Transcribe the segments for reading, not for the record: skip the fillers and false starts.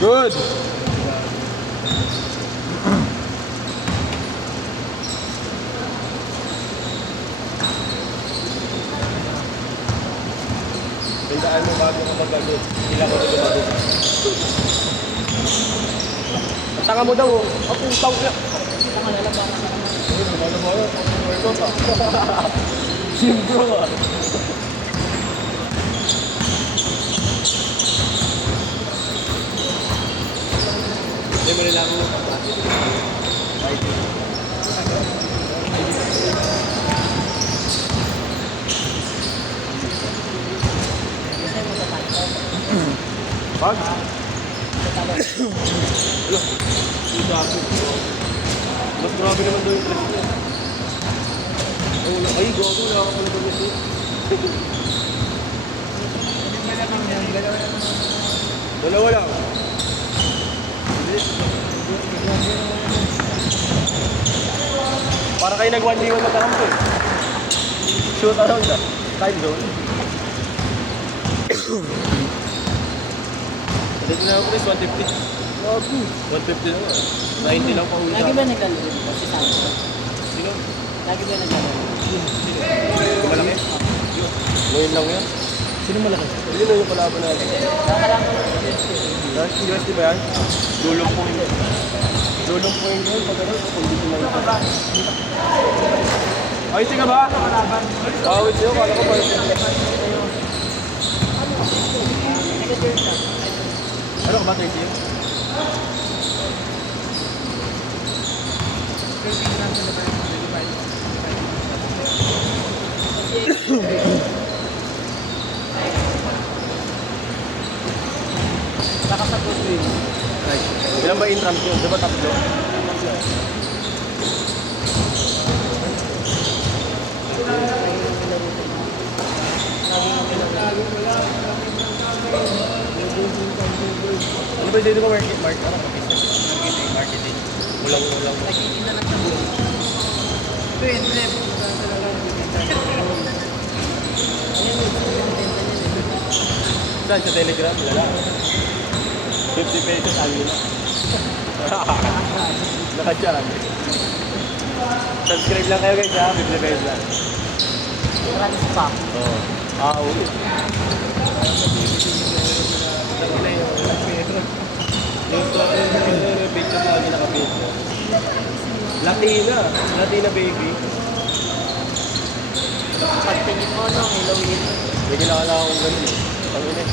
Good! Tandaan mo bago ka magagod. Kailangan ko ito bago. Tanga mo daw. Ako yung tawag niya. Tanga na lang ba? Sim bro ah. Hindi mo rin ako magpapakit. Pag? Mas grabe naman daw yung press niya. Ay, gago na ako pala ba ito? Dalawa lang. Para kayo nag-1v1 magkakamp eh. Shoot around ah. Time zone. Dito na ako press, 150. Gago. 150 lang ah. 90 lang pa uwi. Lagi ba naglalaro? Si Sam? Sino? Lagi ba naglalaro? Sino malaki? Ngayon lang yan. Sino malaki? Hindi na yung kalaban natin. Last USD ba yan? Dulong po yun. Dulong po yun. Pag ano, kung dito na yun. Ay, tika ba? Awit siya, kala ko pa. Ano ka ba, 30 yun? Nakasapot ko yun. Nice. Ilan ba in-trams yun? Diba tatlo? Ano ba dito ba market? Ano ba business? Marketing. Ulang-ulang. Nagkikita lang sa buhay. Ito yun, Lep. Saan? Sa Telegram? Lala. 50 pesos ang yun. Nakadyan. Subscribe lang kayo guys ha. 50 pesos lang. Maraming pa. Oo. Ulit. Yung picture na lagi nakapito. Latina. Latina baby. Pagtingin mo, no? Hello, yun. May kinakala akong ganun eh. Ang ina.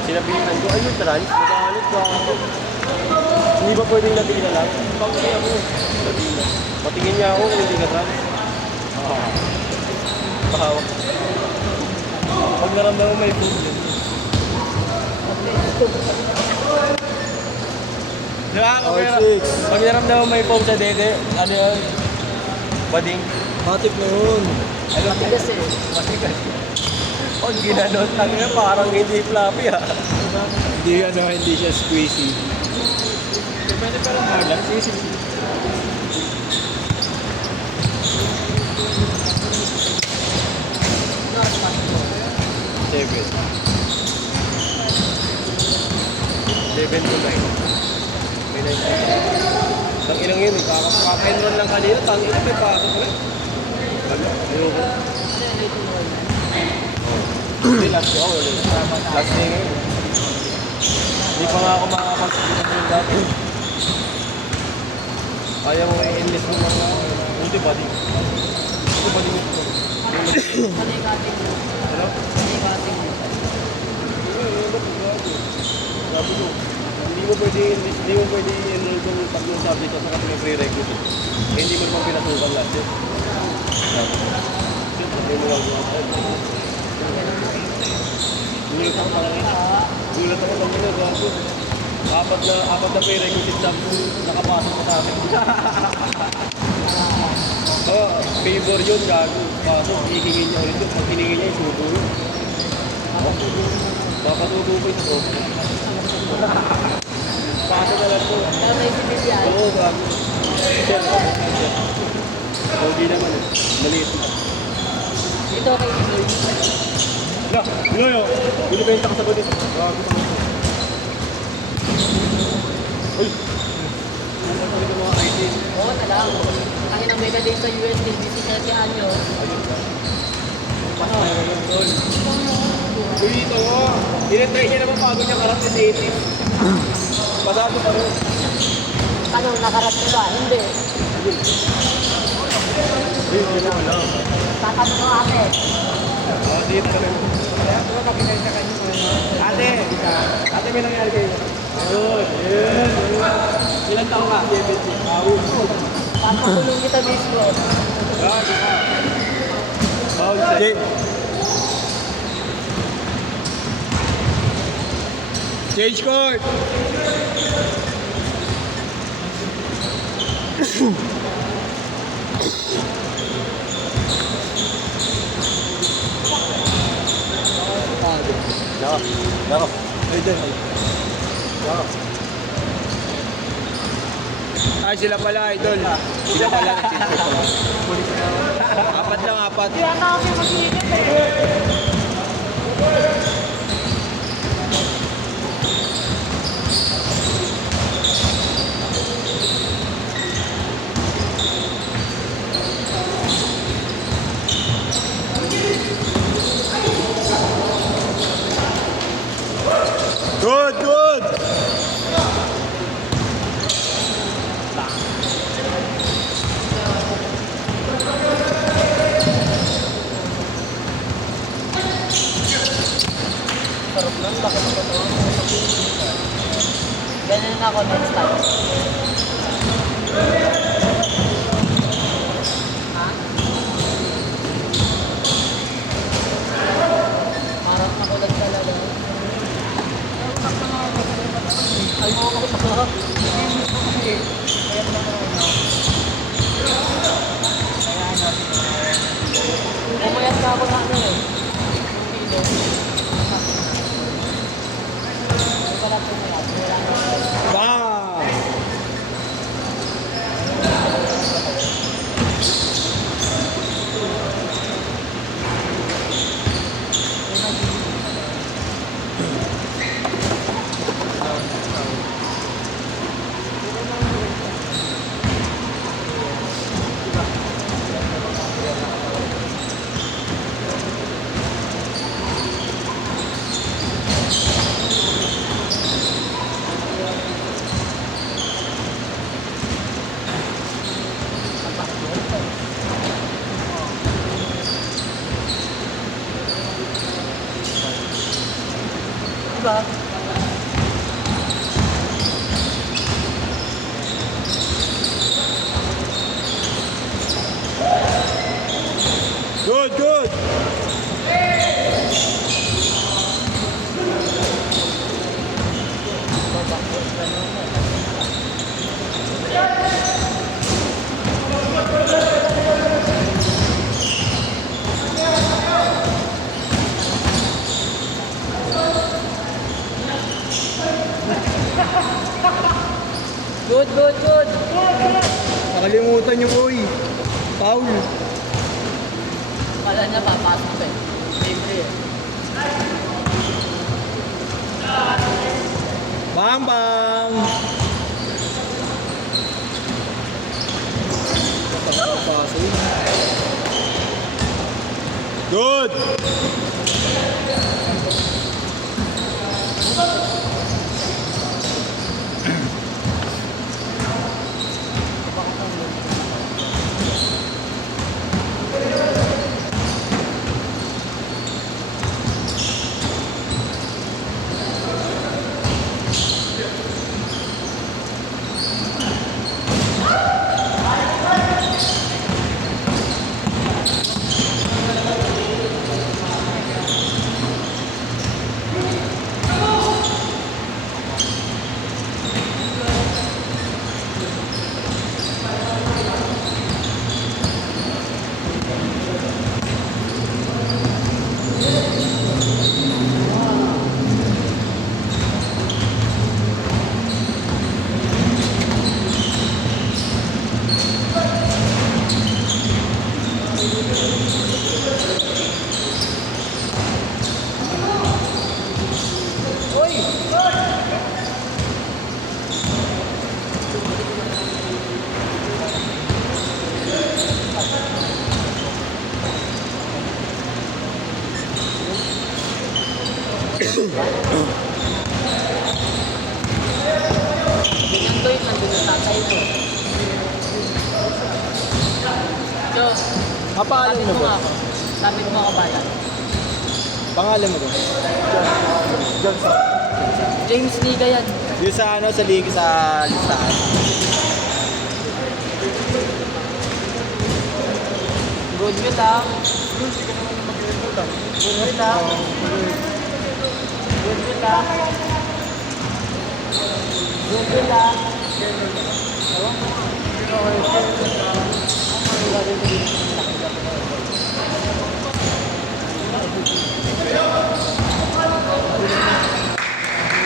Sinabihan ko, ayun trans, magalit ba ako? Hindi ba pwedeng Latina lang? Pag-uwi ako, Latina. Patingin niya ako kung hindi ka trans. Pahawak. Pag naramdaman may problem. Diba? Pag naramdaman may foam sa dede, ano yun? Bading. Matik na yun. Ano? Matigas eh. Matigas. Pag ginanot lang yun, parang hindi floppy ah. Hindi siya squeezy. Pwede pa lang hard lang. Sige. Seven. 7 to 9. May 9. Tang ilang yun eh. Kaka-enroll lang kanina. Tang ilang may pasok ulit. Ayoko. Hindi, last day ako ulit. Last day ngayon. Hindi pa nga ako makakapag-sigilin yung dati. Kaya mo i-enlist mo mga... Hindi ba di? Hindi ba di mo ito? Panay-kating mo. Ano? Panay-kating mo. Sabi ko, hindi mo pwede i-enroll kung tatlong subject at saka may prerequisite. Eh, hindi mo naman pinasukan lahat yun. Sabi ko, sabi mo lang kung gulat ako lang nila, gago. Apat na prerequisite na nakapasok ko sa akin. Favor yun, gago. Kaso, hihingin niya ulit yun. Pag hiningin niya, isubo yun. Papasubo ko ito. Paso na lang po. Tama yung sinilyan. Oo, gago. Hindi naman eh. Maliit na. Ito kay Lloyd. Wala, yun. Binibenta ka sa balit. Gago. din sa USD, 17 anyos. Ayun ba? Mas meron doon. Uy, ito mo. Tinitry niya naman bago niya karate sa 80s. Pasado pa rin. Ano, nakarat na ba? Hindi. Uy, hindi mo alam. Tatanong mo ate. Dito ka rin. Ate! Ate, may nangyari kayo. Ayun, yun. Ilan taong ka? 70. Papakulong kita mismo. Foul set. Change court! Laro. Ay, dyan. Laro. Ay, sila pala, idol. Sila pala, nag-change court pala. Apat lang, apat. Kaya na kami mag-iinit eh. Good, good! Sarap lang, bakit ako ito? Ganyan na ako next time. Ha? Parang ako lang talaga. Ay, mo ako sa umayat na ako na ano eh. Yung wala po na yan. Wala na. Bam! Diba? Good, good! Good, good, good. Nakalimutan niyo, boy. Foul. Kala niya papasok eh. Libre eh. Bam, bam! Good! Kapalan mo ba? Sabi ko mga kabayan. Pangalan mo ba? James Liga yan. Yung sa ano, sa league, sa listahan. Goodwill lang. Goodwill lang. Goodwill lang. Goodwill lang. Ewan ko.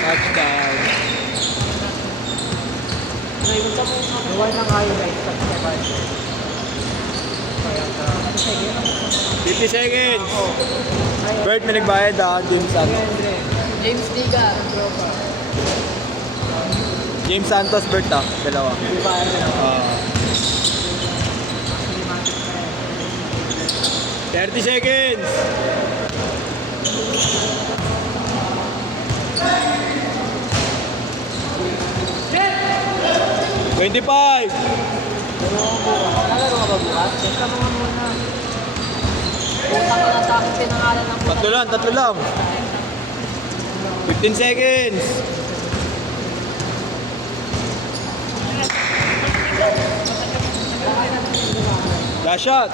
Touchdown. Gawin ng highlight sa kapal. 50 seconds. Bert, may nagbayad James Santos. James Liga. James Santos, Bert dalawa. Ah. 30 seconds. $25. Nalaro ka ba bukas? Teka mo nga muna. Utang ka na sa akin pinangalan ng Tatlo lang. 15 seconds. Last shot.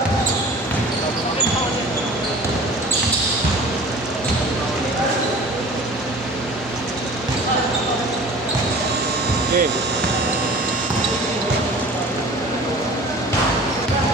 Okay.